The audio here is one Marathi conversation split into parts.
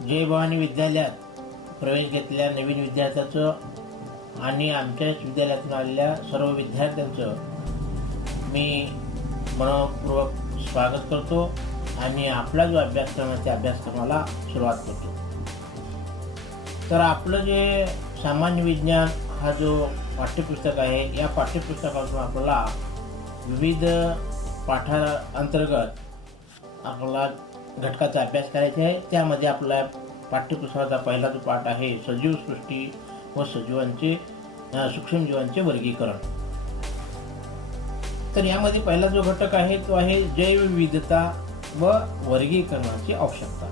जय भवानी विद्यालयात प्रवेश घेतलेल्या नवीन विद्यार्थ्याचं आणि आमच्याच विद्यालयातून आलेल्या सर्व विद्यार्थ्यांचं मी मनपूर्वक स्वागत करतो आणि आपला जो अभ्यासक्रम आहे त्या अभ्यासक्रमाला सुरुवात करतो. तर आपलं जे सामान्य विज्ञान हा जो पाठ्यपुस्तक आहे, या पाठ्यपुस्तकातून आपल्याला विविध पाठांतर्गत आपल्याला घटकाचा अभ्यास करायचा आहे. त्यामध्ये आपला पाठ्यपुस्तकाचा पहिला जो पाठ आहे सजीव सृष्टी व सजीवांचे सूक्ष्मजीवांचे वर्गीकरण. तर यामध्ये पहिला जो घटक आहे तो आहे जैवविविधता व वर्गीकरणाची आवश्यकता.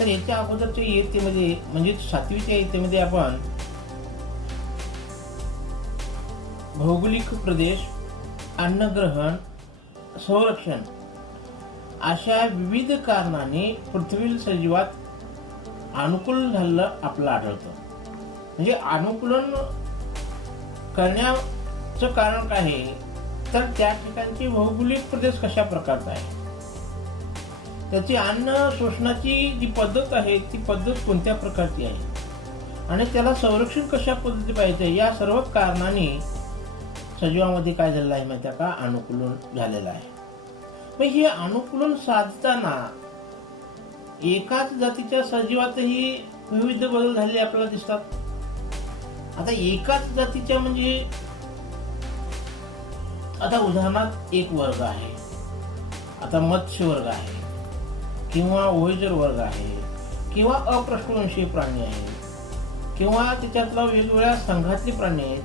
तर याच्या अगोदरच्या इयत्तेमध्ये म्हणजे 7वीच्या इयत्तेमध्ये आपण भौगोलिक प्रदेश, अन्नग्रहण, संरक्षण अशा विविध कारणाने पृथ्वीतील सजीवात अनुकूलन झालेलं आपल्याला आढळतं. म्हणजे अनुकूलन करण्याचं कारण काय आहे, तर त्या ठिकाणची भौगोलिक प्रदेश कशा प्रकारचा आहे, त्याची अन्न शोषणाची जी पद्धत आहे ती पद्धत कोणत्या प्रकारची आहे आणि त्याला संरक्षण कशा पद्धती पाहिजे, या सर्व कारणाने सजीवामध्ये काय झालेलं आहे माहिती आहे का, अनुकूलन झालेलं आहे. मग हे अनुकूलन साधताना एकाच जातीच्या सजीवातही विविध बदल झालेले आपल्याला दिसतात. आता एकाच जातीच्या म्हणजे आता उदाहरणार्थ एक वर्ग आहे, आता मत्स्य वर्ग आहे किंवा ओयजर वर्ग आहे किंवा अपृष्ठवंशीय प्राणी आहे किंवा त्याच्यातला वेगवेगळ्या संघातले प्राणी आहेत.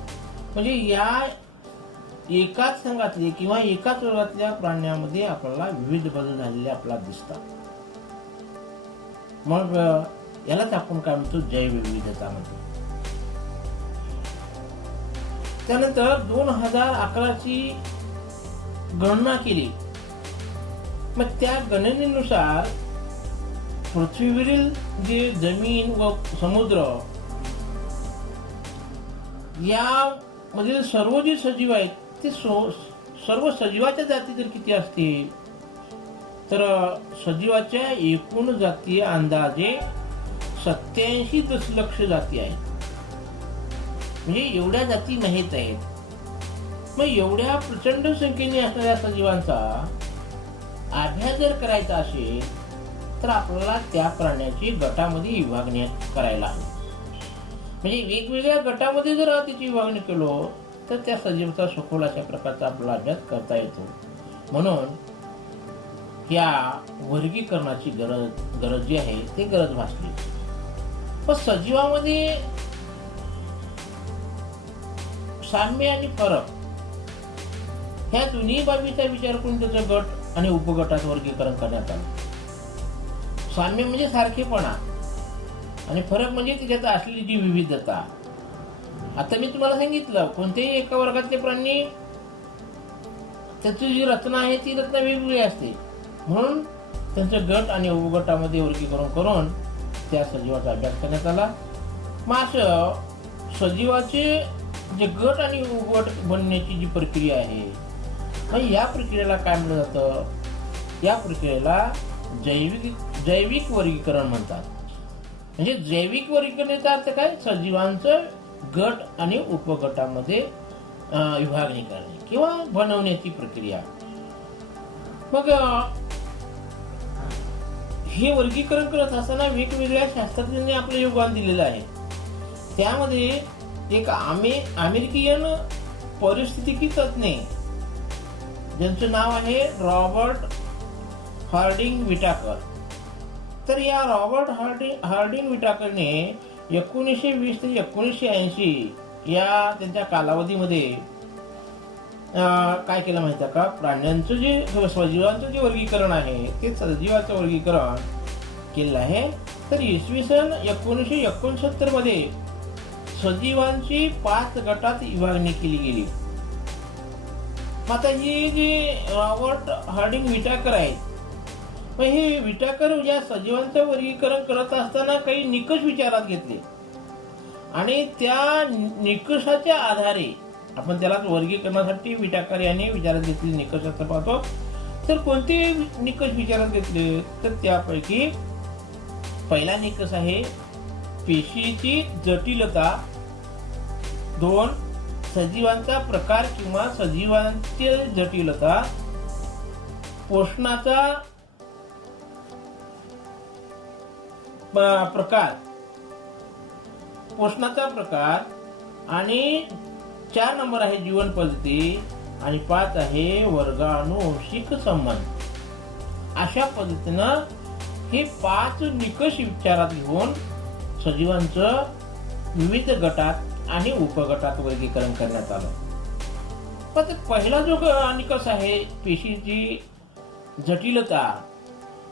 म्हणजे या एकाच संघातले किंवा एकाच वर्गातल्या प्राण्यांमध्ये आपल्याला विविध बदल झालेले आपल्याला दिसतात. मग यालाच आपण काय म्हणतो, जैवविविधता म्हणतो. त्यानंतर 2011 ची गणना केली. मग त्या गणनेनुसार पृथ्वीवरील जे जमीन व समुद्र यामधील सर्व जे सजीव आहेत ते सर्व सजीवाच्या जाती जर किती असतील तर सजीवाच्या एकूण जाती अंदाजे 87 दशलक्ष जाती आहेत. म्हणजे एवढ्या जाती माहीत आहेत. मग एवढ्या प्रचंड संख्येने असणाऱ्या सजीवांचा अभ्यास जर करायचा असेल तर आपल्याला त्या प्राण्याची गटामध्ये विभागणी करायला हवी. म्हणजे वेगवेगळ्या गटामध्ये जर त्याची विभागणी केलो तर त्या सजीवाचा सखोल अशा प्रकारचा आपला अभ्यास करता येतो. म्हणून या वर्गीकरणाची गरज जी आहे ती गरज भासली. पण सजीवामध्ये साम्य आणि फरक ह्या दोन्ही बाबीचा विचार करून त्याचं गट आणि उपगटात वर्गीकरण करण्यात आलं. साम्य म्हणजे सारखेपणा आणि फरक म्हणजे त्याच्यात असलेली जी विविधता. आता मी तुम्हाला सांगितलं कोणत्याही एका वर्गातले प्राणी त्याची जी रचना आहे ती रचना वेगवेगळी असते. म्हणून त्यांचं गट आणि उपगटामध्ये वर्गीकरण करून त्या सजीवाचा अभ्यास करण्यात आला. मग असं सजीवाचे जे गट आणि उपगट बनण्याची जी प्रक्रिया आहे, मग या प्रक्रियेला काय म्हटलं जातं, या प्रक्रियेला जैविक वर्गीकरण म्हणतात. म्हणजे जैविक वर्गीकरणाचा अर्थ काय, सजीवांचं गट आणि उपगटामध्ये विभागणी करणे किंवा बनवण्याची प्रक्रिया. मग हे वर्गीकरण करत असताना वेगवेगळ्या शास्त्रज्ञांनी आपलं योगदान दिलेलं आहे. त्यामध्ये एक अमेरिकन परिस्थितिकी तज्ञ ज्यांचं नाव आहे रॉबर्ट हार्डिंग विटाकर. तर या रॉबर्ट हार्डिंग विटाकरने 1920 ते 1980 या त्यांच्या कालावधीमध्ये काय केलं माहिती आहे का, प्राण्यांचं जे सजीवांचं जे वर्गीकरण आहे ते सजीवाचं वर्गीकरण केलेलं आहे. तर इसवी सन 1969 मध्ये सजीवांची 5 गटात विभागणी केली गेली. आता ही जी रॉबर्ट हार्डिंग विटाकर आहेत, मग हे विटाकर या सजीवांचं वर्गीकरण करत असताना काही निकष विचारात घेतले आणि त्या निकषाच्या आधारे आपण त्याला वर्गीकरणासाठी विटाकर यांनी विचारात घेतले निकषाचं पाहतो. तर कोणते निकष विचारात घेतले, तर त्यापैकी पहिला निकष आहे पेशीची जटिलता. 2 सजीवांचा प्रकार किंवा सजीवांची जटिलता. पोषणाचा प्रकार आणि 4 नंबर आहे जीवन पद्धती आणि 5 आहे वर्गानुवंशिक संबंध. अशा पद्धतीनं हे 5 निकष विचारात घेऊन सजीवांचं विविध गटात आणि उपगटात वर्गीकरण करण्यात आलं. पण पहिला जो निकष आहे पेशीची जटिलता,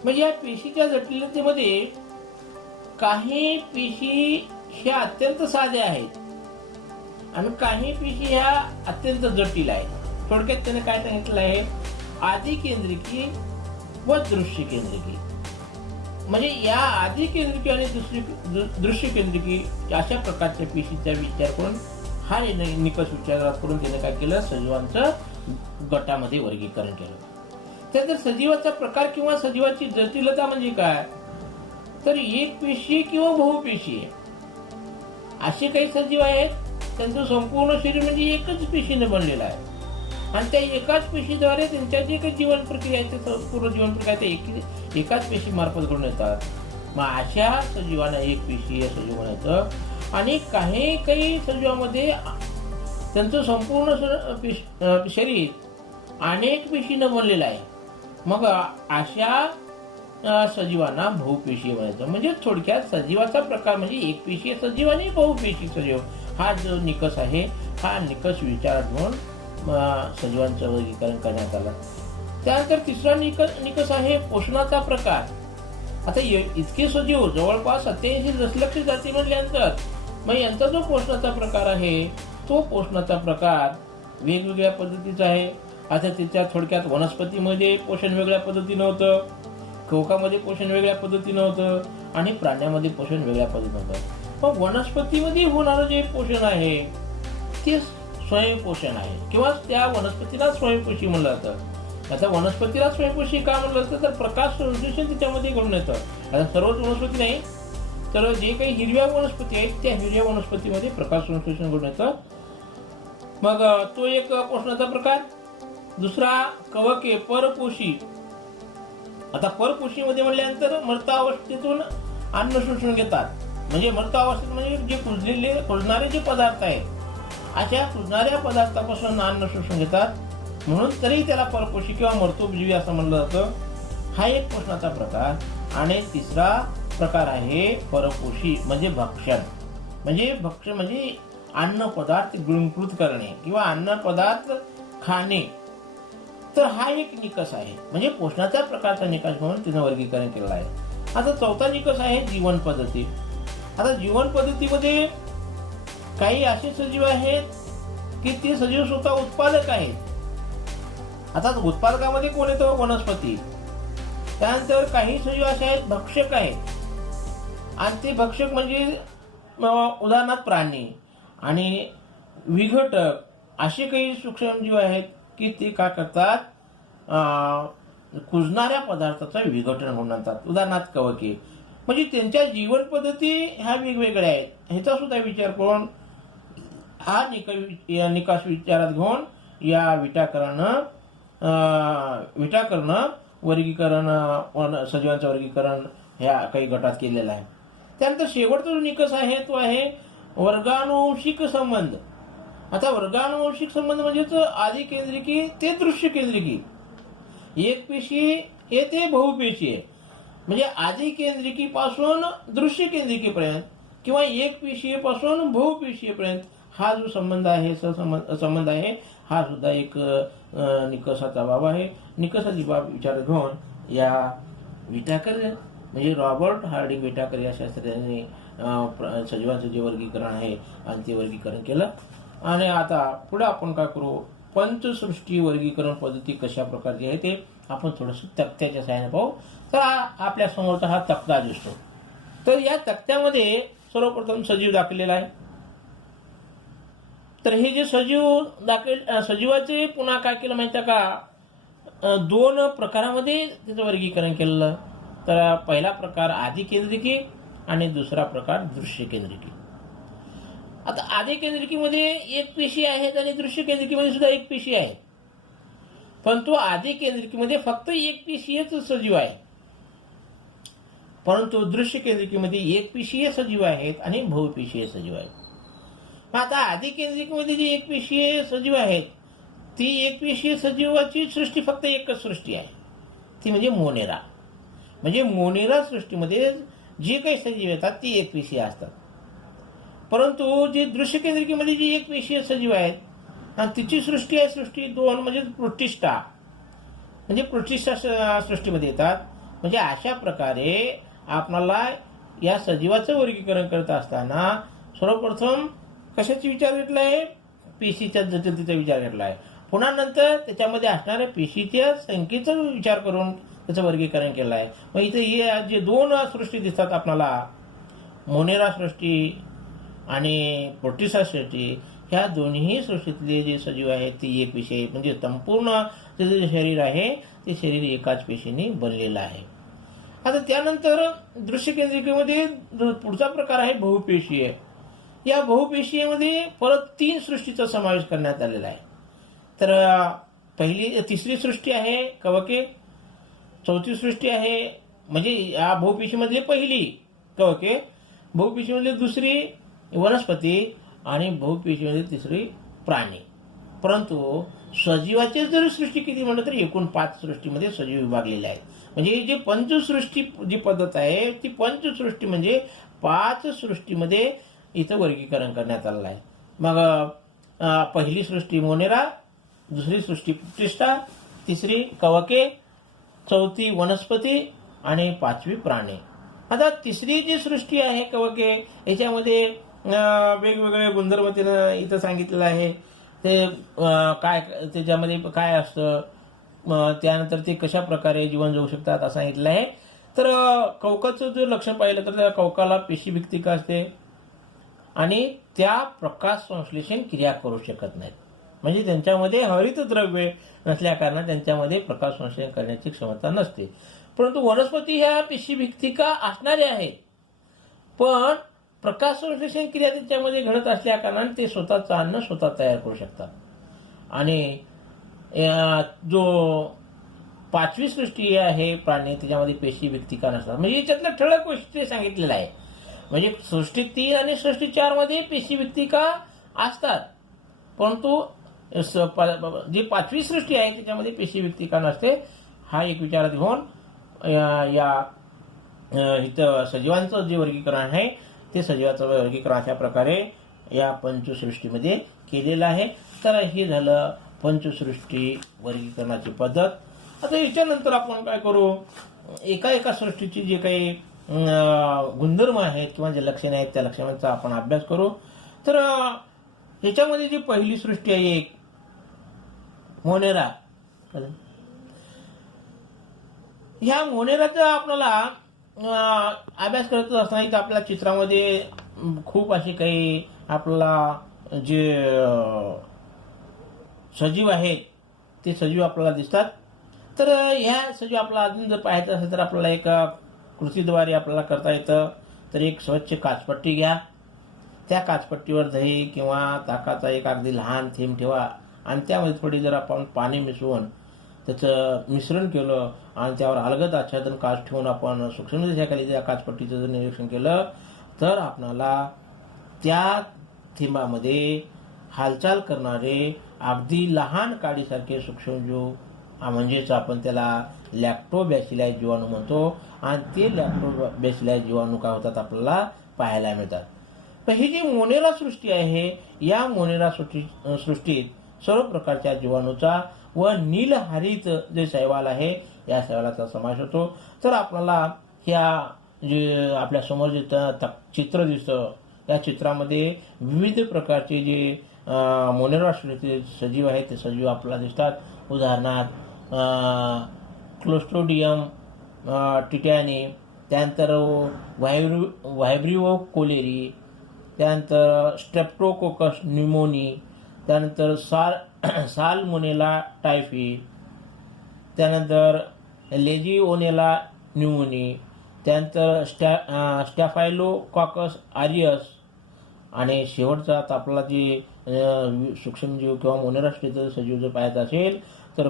म्हणजे या पेशीच्या जटिलतेमध्ये काही पेशी ह्या अत्यंत साध्या आहेत आणि काही पेशी ह्या अत्यंत जटिल आहेत. थोडक्यात त्याने काय सांगितलं आहे, आधी केंद्रिकी व दृश्य केंद्रिकी. म्हणजे या आधी केंद्रिकी आणि दृश्य केंद्रिकी अशा प्रकारच्या पेशीचा विचार करून हा निकष विचारात करून त्याने काय केलं, सजीवांचं गटामध्ये वर्गीकरण केलं. त्यानंतर सजीवाचा प्रकार किंवा सजीवाची जटिलता म्हणजे काय, तर एक पेशी किंवा बहुपेशी आहे. असे काही सजीव आहेत त्यांचं संपूर्ण शरीर म्हणजे एकच पेशीने बनलेलं आहे आणि त्या एकाच पेशीद्वारे त्यांच्या जे काही जीवन प्रक्रिया आहे ते पूर्ण जीवन प्रक्रिया एकाच पेशी मार्फत घडून येतात. मग अशा सजीवांना एक पेशी सजीव म्हणायचं. आणि काही सजीवांमध्ये त्यांचं संपूर्ण शरीर अनेक पेशीनं बनलेलं आहे. मग अशा सजीवांना बहुपेशीय म्हणायचं. म्हणजे थोडक्यात सजीवाचा प्रकार म्हणजे एक पेशीय सजीव आणि बहुपेशी सजीव हा जो निकष आहे हा निकष विचारात घेऊन सजीवांचं वर्गीकरण करण्यात आलं. त्यानंतर तिसरा निकष आहे पोषणाचा प्रकार. आता इतके सजीव जवळपास 87 दशलक्ष जाती म्हटल्यानंतर मग यांचा जो पोषणाचा प्रकार आहे तो पोषणाचा प्रकार वेगवेगळ्या पद्धतीचा आहे. आता त्याच्या थोडक्यात वनस्पतीमध्ये पोषण वेगळ्या पद्धतीनं होतं, कवकामध्ये पोषण वेगळ्या पद्धतीनं होतं आणि प्राण्यामध्ये पोषण वेगळ्या पद्धतीनं होतं. मग वनस्पतीमध्ये होणारं जे पोषण आहे ते स्वयंपोषण आहे किंवा त्या वनस्पतीला स्वयंपोषी म्हणलं जातं. आता वनस्पतीला स्वयंपोषी का म्हणलं जातं, तर प्रकाश संश्लेषण त्याच्यामध्ये घडून येतं. आता सर्वच वनस्पती नाही तर जे काही हिरव्या वनस्पती आहेत त्या हिरव्या वनस्पतीमध्ये प्रकाश संश्लेषण घडून येतं. मग तो एक पोषणाचा प्रकार. दुसरा कवके परपोषी. आता परपोषीमध्ये म्हणल्यानंतर मृत अवस्थेतून अन्न शोषून घेतात. म्हणजे मृत अवस्थेत म्हणजे जे कुजणारे जे पदार्थ आहेत अशा कुजणाऱ्या पदार्थापासून अन्न शोषून घेतात, म्हणून तरी त्याला परपोषी किंवा मर्तोपजीवी असं म्हणलं जातं. हा एक पोषणाचा प्रकार. आणि तिसरा प्रकार आहे परपोषी म्हणजे भक्षण. म्हणजे भक्षण म्हणजे अन्न पदार्थ गिळंकृत करणे किंवा अन्न पदार्थ खाणे. तर हा एक निकष आहे. म्हणजे पोषणाच्या प्रकारचा निकष म्हणून तिनं वर्गीकरण केलेलं आहे. आता चौथा निकष आहे जीवन पद्धती. आता जीवन पद्धतीमध्ये काही असे सजीव आहेत की ते सजीव स्वतः उत्पादक आहेत. आता उत्पादकामध्ये कोण येतं, वनस्पती. त्यानंतर काही सजीव असे आहेत भक्षक आहेत आणि ते भक्षक म्हणजे उदाहरणार्थ प्राणी. आणि विघटक असे काही सूक्ष्मजीव आहेत की ते काय करतात, कुजणाऱ्या पदार्थाचं विघटन होऊन आणतात. उदाहरणार्थ कवके. म्हणजे त्यांच्या जीवन पद्धती ह्या वेगवेगळ्या आहेत. ह्याचा सुद्धा विचार करून हा निकष विचारात घेऊन या विटाकरण वर्गीकरण सजीवांचं वर्गीकरण ह्या काही गटात केलेलं आहे. त्यानंतर शेवटचा जो निकष आहे तो आहे वर्गानुवंशिक संबंध. आता वर्गानुवंशिक संबंध म्हणजेच आधी केंद्रिकी ते दृश्य केंद्रिकी. एक पेशी हे ते बहुपेशी आहे. म्हणजे आधी केंद्रिकीपासून दृश्य केंद्रिकीपर्यंत किंवा एक पेशीपासून बहुपेशीपर्यंत हा जो संबंध आहे संबंध आहे हा सुद्धा एक निकषाचा बाब आहे. निकषाची बाब विचारात घेऊन या विटाकर म्हणजे रॉबर्ट हार्डिंग विटाकर या शास्त्रज्ञांनी सजीवांचं जे वर्गीकरण आहे आणि ते वर्गीकरण केलं. आणि आता पुढे आपण काय करू, पंचसृष्टी वर्गीकरण पद्धती कशा प्रकारची आहे ते आपण थोडंसं तक्त्याच्या सहाय्याने पाहू. तर आपल्या समोरचा हा तक्ता दिसतो. तर या तक्त्यामध्ये सर्वप्रथम सजीव दाखवलेला आहे. तर हे जे सजीवाचे पुन्हा काय केलं माहिती का, 2 प्रकारामध्ये त्याचं वर्गीकरण केलेलं. तर पहिला प्रकार आदिकेंद्रिकी आणि दुसरा प्रकार दृश्य केंद्रिकी. आता आदिकेंद्रिकीमध्ये एक पेशी आहेत आणि दृश्य केंद्रिकीमध्ये सुद्धा एक पेशी आहे, परंतु आदिकेंद्रिकीमध्ये फक्त एक पेशीयच सजीव आहे, परंतु दृश्य केंद्रिकीमध्ये एक पेशीय सजीव आहेत आणि बहुपेशीय सजीव आहेत. आता आदिकेंद्रिकीमध्ये जी एक पेशीय सजीव आहेत ती एक पेशीय सजीवाची सृष्टी फक्त एकच सृष्टी आहे, ती म्हणजे मोनेरा. म्हणजे मोनेरा सृष्टीमध्ये जे काही सजीव येतात ती एक पेशीय असतात. परंतु जी दृश्य केंद्रिकीमध्ये जी एक पेशीय सजीव आहेत आणि तिची सृष्टी आहे सृष्टी 2 म्हणजे प्रोटिस्टा, म्हणजे प्रोटिस्टा सृष्टीमध्ये येतात. म्हणजे अशा प्रकारे आपणाला या सजीवाचं वर्गीकरण करत असताना सर्वप्रथम कशाचा विचार घेतला आहे? पेशीच्या जटिलतेचा विचार घेतला आहे. पुन्हा नंतर त्याच्यामध्ये असणाऱ्या पेशीच्या संख्येचा विचार करून त्याचं वर्गीकरण केलं आहे. मग इथे हे जे 2 सृष्टी दिसतात आपल्याला, मोनेरा सृष्टी आणि प्रोटिस्टा सृष्टी, ह्या दोन्ही सृष्टीतले जे सजीव आहेत ते एक पेशी, म्हणजे संपूर्ण जे शरीर आहे ते शरीर एकाच पेशीने बनलेलं आहे. आता त्यानंतर दृश्य केंद्रिकेमध्ये पुढचा प्रकार आहे बहुपेशीय. या बहुपेशीयमध्ये परत 3 सृष्टीचा समावेश करण्यात आलेला आहे. तर तिसरी सृष्टी आहे कवके, चौथी सृष्टी आहे म्हणजे या बहुपेशीमधली पहिली कवके, बहुपेशीमधली दुसरी वनस्पती आणि बहुपेशीमध्ये तिसरी प्राणी. परंतु सजीवाची जर सृष्टी किती म्हटलं तर एकूण 5 सृष्टीमध्ये सजीव विभागलेले आहेत. म्हणजे जी पंचसृष्टी जी पद्धत आहे ती पंचसृष्टी म्हणजे 5 सृष्टीमध्ये इथं वर्गीकरण करण्यात आलेलं आहे. मग पहिली सृष्टी मोनेरा, दुसरी सृष्टी प्रोटिस्टा, तिसरी कवके, चौथी वनस्पती आणि 5वी प्राणी. आता तिसरी जी सृष्टी आहे कवके, याच्यामध्ये वेगवेगळे गुणधर्म तिनं इथं सांगितलेलं आहे. ते काय त्याच्यामध्ये काय असतं, त्यानंतर ते कशा प्रकारे जीवन जगू शकतात असं सांगितलं आहे. तर कवकाचं जर लक्षण पाहिलं तर त्या कवकाला पेशीभित्तिका असते आणि त्या प्रकाश संश्लेषण क्रिया करू शकत नाहीत. म्हणजे त्यांच्यामध्ये हरित द्रव्य नसल्या कारणाने त्यांच्यामध्ये प्रकाश संश्लेषण करण्याची क्षमता नसते. परंतु वनस्पती ह्या पेशीभित्तिका असणाऱ्या आहेत, पण प्रकाश संश्लेषण क्रिया त्यांच्यामध्ये घडत असल्या कारणाने ते स्वतःचं अन्न स्वतः तयार करू शकतात. आणि जो 5वी सृष्टी आहे प्राणी, त्याच्यामध्ये पेशीभित्तिका नसतात. म्हणजे याच्यातलं ठळक वैशिष्ट्य सांगितलेलं आहे. म्हणजे सृष्टी 3 आणि सृष्टी 4 मध्ये पेशीभित्तिका असतात, परंतु जी 5वी सृष्टी आहे त्याच्यामध्ये पेशीभित्तिका नसते. हा एक विचारात घेऊन या इथं सजीवांचं जे वर्गीकरण आहे ते सजीवाचं वर्गीकरण अशा प्रकारे या पंचसृष्टीमध्ये केलेलं आहे. तर हे झालं पंचसृष्टी वर्गीकरणाची पद्धत. आता याच्यानंतर आपण काय करू, एका सृष्टीची जे काही गुणधर्म आहेत किंवा जे लक्षणे आहेत त्या लक्षणांचा आपण अभ्यास करू. तर याच्यामध्ये जी पहिली सृष्टी आहे एक मोनेरा, ह्या मोनेराचा आपल्याला अभ्यास करत असताना इथं आपल्या चित्रामध्ये खूप असे काही आपल्याला जे सजीव आहेत ते सजीव आपल्याला दिसतात. तर ह्या सजीव आपल्याला अजून जर पाहायचं असेल तर आपल्याला एका कृतीद्वारे आपल्याला करता येतं. तर एक स्वच्छ काचपट्टी घ्या, त्या काचपट्टीवर दही किंवा ताकाचा एक अगदी लहान थेंब ठेवा आणि त्यामध्ये थोडी जर आपण पाणी मिसळून त्याचं मिश्रण केलं आणि त्यावर अलगद आच्छादन काच ठेवून आपण सूक्ष्मदर्शकाखाली त्या काचपट्टीचं जर निरीक्षण केलं तर आपणाला त्या थेंबामध्ये हालचाल करणारे अगदी लहान काडीसारखे सूक्ष्मजीव म्हणजेच आपण त्याला लॅक्टोबॅसिलाई जीवाणू म्हणतो आणि ते लॅक्टोबॅसिलाई जीवाणू काय होतात आपल्याला पाहायला मिळतात. तर ही जी मोनेरा सृष्टी आहे या मोनेरा सृष्टीत सर्व प्रकारच्या जीवाणूचा व नीलहरित जे शैवाल आहे या शैवालाचा समावेश होतो. तर आपल्याला ह्या जे आपल्या समोर जे चित्र दिसतं त्या चित्रामध्ये विविध प्रकारचे जे मोनेरा सृष्टीचे सजीव आहेत ते सजीव आपल्याला दिसतात. उदाहरणार्थ क्लोस्ट्रोडियम टिटॅनी, त्यानंतर व्हायब्रिओ कोलेरी, त्यानंतर स्ट्रेप्टोकोकस न्यूमोनी, त्यानंतर सालमोनेला टायफी, त्यानंतर लेजिओनेला न्यूमोनी, त्यानंतर स्टॅफायलोकॉकस आरियस, आणि शेवटचा आता आपला जे सूक्ष्मजीव किंवा मोनेरास्ट्रेचं सजीव जर पाहायचा असेल तर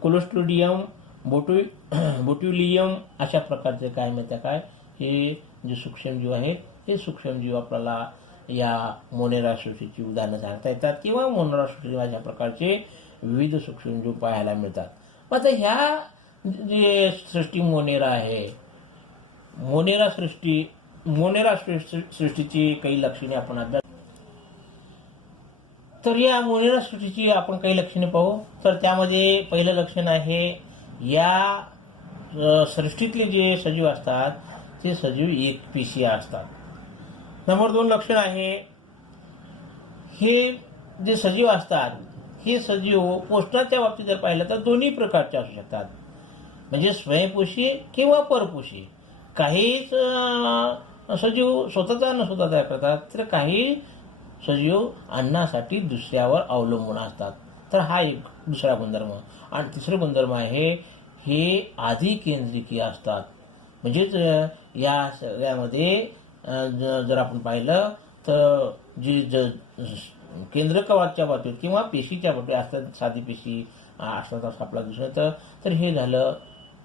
कोलोस्ट्रिडियम बोट्युलियम अशा प्रकारचे काय माहिती काय हे जे सूक्ष्मजीव आहेत हे सूक्ष्मजीव आपल्याला या मोनेरा सृष्टीची उदाहरणं सांगता येतात किंवा मोनेरा सृष्टी अशा प्रकारचे विविध सूक्ष्मजीव पाहायला मिळतात. मग आता ह्या जे सृष्टी मोनेरा आहे, मोनेरा सृष्टीची काही लक्षणे आपण अभ्यास. तर या मोनेरा सृष्टीची आपण काही लक्षणे पाहू. तर त्यामध्ये पहिलं लक्षण आहे, या सृष्टीतले जे सजीव असतात ते सजीव एकपेशीय असतात. नंबर 2 लक्षण आहे, हे जे सजीव असतात हे सजीव पोषणाच्या बाबतीत जर पाहिलं तर दोन्ही प्रकारचे असू शकतात, म्हणजे स्वयंपोषी किंवा परपोषी. काही सजीव स्वतःचा अन्न स्वतः तयार करतात, तर काही सजीव अन्नासाठी दुसऱ्यावर अवलंबून असतात. तर हा एक दुसरा गुणधर्म. आणि तिसरा गुणधर्म आहे, हे आधिकेंद्रिकीय असतात. म्हणजेच या सगळ्यामध्ये जर आपण पाहिलं तर जी केंद्रकवाच्या बाबतीत किंवा पेशीच्या बाबतीत असतात, साधी पेशी असतात असं आपल्याला दिसून येतं. तर हे झालं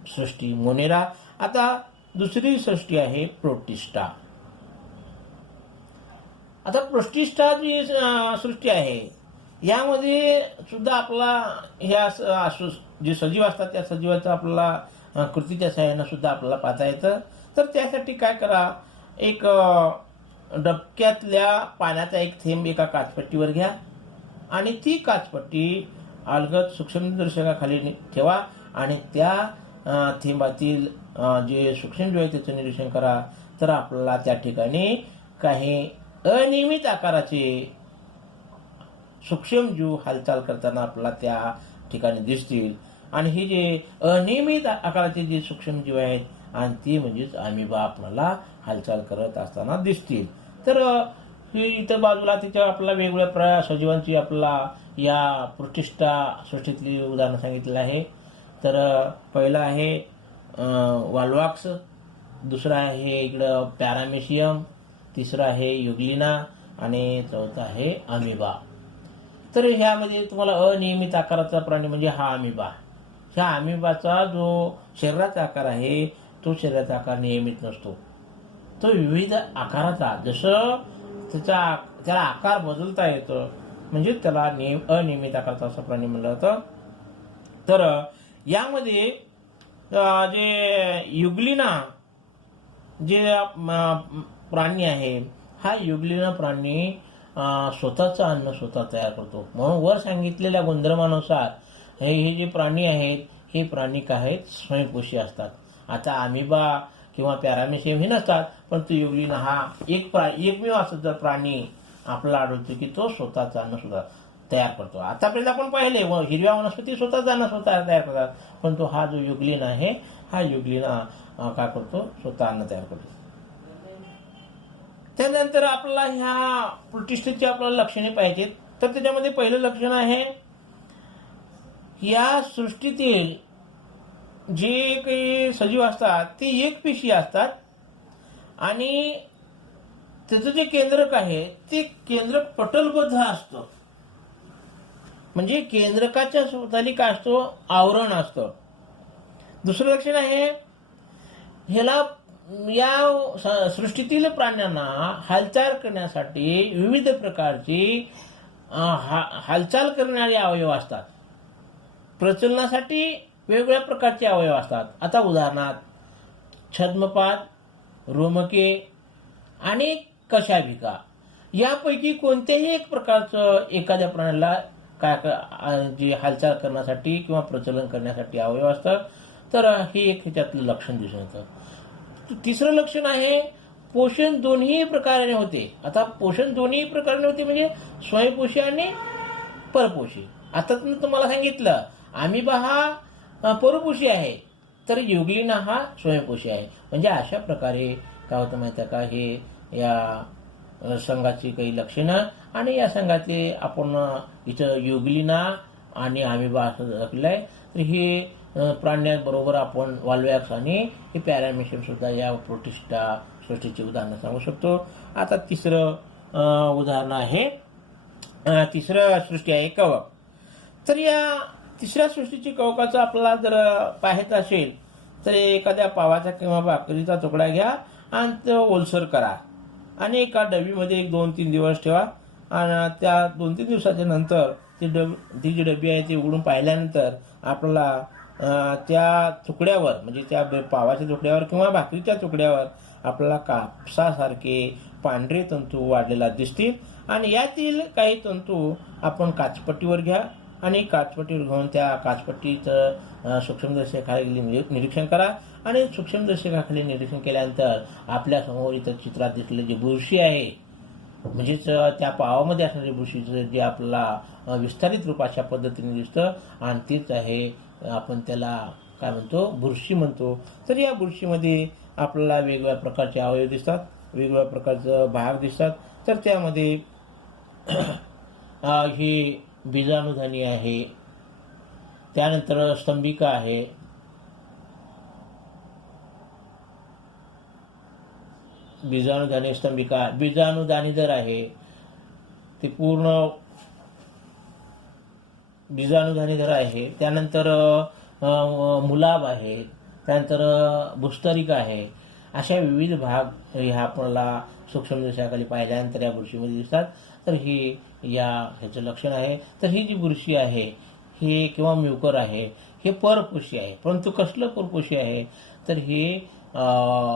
सृष्टी मोनेरा. आता दुसरी सृष्टी आहे प्रोटिस्टा. आता प्रोटिस्टा जी सृष्टी आहे यामध्ये सुद्धा आपला ह्या जे सजीव असतात त्या सजीवाचा आपल्याला कृतीच्या सहाय्यानं सुद्धा आपल्याला पाहता येतं. तर त्यासाठी काय करा, एक डबक्यातल्या पाण्याचा एक थेंब एका काचपट्टीवर घ्या आणि ती काचपट्टी अलगद सूक्ष्मदर्शकाखाली ठेवा आणि त्या थेंबातील जे सूक्ष्मजीव आहे त्याचं निरीक्षण करा. तर आपल्याला त्या ठिकाणी काही अनियमित आकाराचे सूक्ष्मजीव हालचाल करताना आपल्याला त्या ठिकाणी दिसतील. आणि हे जे अनियमित आकाराचे जे सूक्ष्मजीव आहेत आणि ते म्हणजेच अमिबा आपल्याला हालचाल करत असताना दिसतील. तर ही इतर बाजूला तिच्या आपल्याला वेगवेगळ्या सजीवांची आपल्याला या प्रोटिस्टा सृष्टीतली उदाहरणं सांगितलं आहे. तर पहिलं आहे वाल्वाक्स, दुसरा आहे इकडं पॅरामेशियम, तिसरा आहे युग्लिना आणि चौथा आहे अमिबा. तर ह्यामध्ये तुम्हाला अनियमित आकाराचा प्राणी म्हणजे हा अमिबा. ह्या अमिबाचा जो शरीराचा आकार आहे तो शरीराचा आकार नियमित नसतो, तो विविध आकाराचा, जसं त्याला आकार बदलता येतं म्हणजे त्याला अनियमित आकाराचा असा प्राणी म्हणलं जातं. तर यामध्ये जे युग्लिना जे प्राणी आहे, हा युग्लिना प्राणी स्वतःचं अन्न स्वतः तयार करतो. म्हणून वर सांगितलेल्या गुणधर्मानुसार हे जे प्राणी आहेत हे प्राणी काय आहेत, स्वयंपोषी असतात. आता अमिबा किंवा पॅरामेशियम हे नसतात, पण तो युग्लिना हा एकमेव असा प्राणी आपल्याला आढळतो की तो स्वतःचं अन्न स्वतः तयार करतो. आतापर्यंत आपण पाहिले हिरव्या वनस्पती स्वतःचं अन्न स्वतः तयार करतात, पण तो हा जो युग्लिना आहे हा युग्लिना काय करतो, स्वतः अन्न तयार करतो. त्यानंतर आपल्याला ह्या प्रोटिस्टाची आपल्याला लक्षणे पाहिजेत. तर त्याच्यामध्ये पहिलं लक्षण आहे, या सृष्टीतील जे काही सजीव असतात ते एकपेशीय असतात आणि त्याचं जे केंद्रक आहे ते केंद्रक पटलबद्ध असतं. म्हणजे केंद्रकाच्या सभोवताली काय असतो, आवरण असतं. दुसरं लक्षण आहे, ह्याला या सृष्टीतील प्राण्यांना हालचाल करण्यासाठी विविध प्रकारची हालचाल करणारे अवयव असतात. प्रचलनासाठी वेगवेगळ्या प्रकारचे अवयव असतात. आता उदाहरणार्थ छद्मपाद, रोमके आणि कशाभिका यापैकी कोणत्याही एक प्रकारचं एखाद्या प्राण्याला जे हालचाल करण्यासाठी किंवा प्रचलन करण्यासाठी अवयव असतं. तर हे एक ह्याच्यातलं लक्षण दिसून येतं. तिसरं लक्षण आहे, पोषण दोन्ही प्रकाराने होते. आता पोषण दोन्ही प्रकाराने होते म्हणजे स्वयंपोषी आणि परपोषी. आता तुम्हाला सांगितलं अमिबा हा परपोषी आहे, तर युग्लिना हा स्वयंपोषी आहे. म्हणजे अशा प्रकारे काय होतं माहिती आहे का, हे या संघाची काही लक्षणं. आणि या संघातले आपण इथं युग्लिना आणि अमिबा असं दाखवलं आहे. तर हे प्राण्यांबरोबर आपण वाल्व्याक्स आणि हे पॅरामेशियम सुद्धा या प्रोटिस्टा सृष्टीची उदाहरणं सांगू शकतो. आता तिसरं उदाहरण आहे, तिसरं सृष्टी आहे कवक. तर या तिसऱ्या सृष्टीची कवकाचं आपल्याला जर पाहायचं असेल तर एखाद्या पावाचा किंवा भाकरीचा तुकडा घ्या आणि तो ओलसर करा आणि एका डबीमध्ये 1-2-3 दिवस ठेवा आणि त्या 2-3 दिवसाच्या नंतर ती जी डबी आहे ती उघडून पाहिल्यानंतर आपल्याला त्या तुकड्यावर म्हणजे त्या पावाच्या तुकड्यावर किंवा भाकरीच्या तुकड्यावर आपल्याला कापसासारखे पांढरे तंतू वाढलेला दिसतील आणि यातील काही तंतू आपण काचपट्टीवर घ्या आणि काचपट्टीवर घेऊन त्या काचपट्टीचं सूक्ष्मदर्शकाखाली निरीक्षण करा आणि सूक्ष्मदर्शकाखाली निरीक्षण केल्यानंतर आपल्या समोर इथं चित्रात दिसलेले जे बुरशी आहे म्हणजेच त्या पावामध्ये असणारे बुरशीचं जे आपल्याला विस्तारित रूप अशा पद्धतीने दिसतं आणि तेच आहे आपण त्याला काय म्हणतो, बुरशी म्हणतो. तर या बुरशीमध्ये आपल्याला वेगवेगळ्या प्रकारचे अवयव दिसतात, वेगवेगळ्या प्रकारचे भाग दिसतात. तर त्यामध्ये ही बीजाणुधनी आहे, त्यानंतर स्तंभिका आहे, बीजाणुधनी स्तंभिका, बीजाणुदानीधर आहे, ते पूर्ण बीजाणुदानीधर आहे. त्यानंतर मुलाब आहे, त्यानंतर भूस्तरिका आहे. अशा विविध भाग ह्या आपल्याला सूक्ष्मदर्शकाखाली पाहिल्यानंतर या बुरशीमध्ये दिसतात. तर ही ह्याचं लक्षण आहे. तर ही जी बुरशी आहे हे किंवा म्युकर आहे हे परपोषी आहे. परंतु कसलं परपोषी आहे तर हे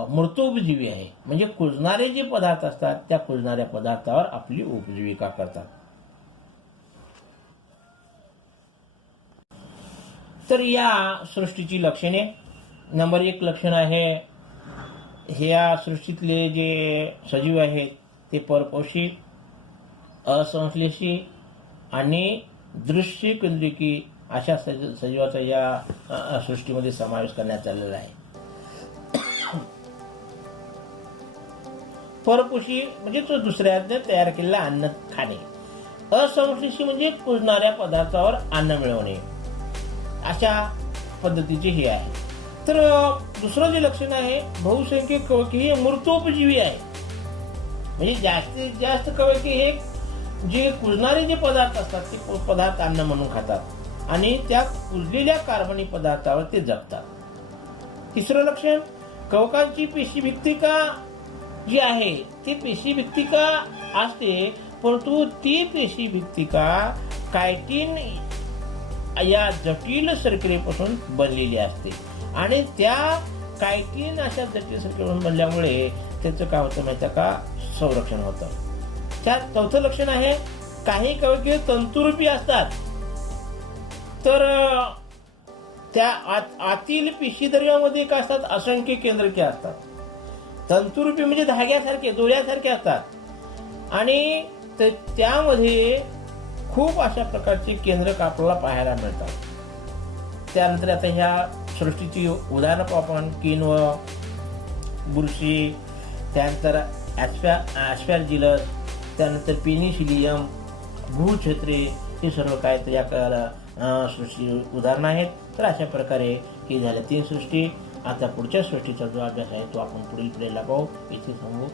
मृतोपजीवी आहे. म्हणजे कुजणारे जे पदार्थ असतात त्या कुजणाऱ्या पदार्थावर आपली उपजीविका करतात. तर या सृष्टीची लक्षणे, नंबर 1 लक्षण आहे ह्या सृष्टीतले जे सजीव आहेत ते परपोषी, असंश्लेषी आणि दृश्य केंद्रिकी अशा सजीवाचा या सृष्टीमध्ये समावेश करण्यात आलेला आहे. परपोषी म्हणजे तो दुसऱ्याने तयार केलेलं अन्न खाणे, असंश्लेषी म्हणजे कुजणाऱ्या पदार्थावर अन्न मिळवणे, अशा पद्धतीचे हे आहे. तर दुसरं जे लक्षण आहे बहुसंख्यक कवके हे मृतोपजीवी आहे. म्हणजे जास्तीत जास्त कवके हे जे कुजणारे जे पदार्थ असतात ते पदार्थ अन्न म्हणून खातात आणि त्या कुजलेल्या कार्बनी पदार्थावर ते जगतात. तिसरं लक्षण, कवकांची पेशीभित्तिका जी आहे ती पेशीभित्तिका असते, परंतु ती पेशीभित्तिका कायटिन या जटिल शर्करेपासून बनलेली असते आणि त्या कायटिन अशा जटिल शर्करेपासून बनल्यामुळे त्याचं काय होतं माहिती का, संरक्षण होतं. त्यात चौथं लक्षण आहे काही कवके तंतुरूपी असतात. तर त्या आतील पेशीद्रव्यामध्ये काय असतात, असंख्य केंद्रके असतात. तंतुरूपी म्हणजे धाग्यासारखे दोऱ्यासारखे असतात आणि त्यामध्ये खूप अशा प्रकारचे केंद्रक आपल्याला पाहायला मिळतात. त्यानंतर आता ह्या सृष्टीची उदाहरणं पाहू आपण, किण्व, बुरशी, त्यानंतर ॲस्पॅरजिलस, त्यानंतर पेनिसिलियम, भूछत्रे, हे सर्व काय तर या सृष्टी उदाहरणं आहेत. तर अशा प्रकारे ही झाल्या 3 सृष्टी. आता पुढच्या सृष्टीचा जो अभ्यास आहे तो आपण पुढील प्लेला पाहू. इथे सांगू.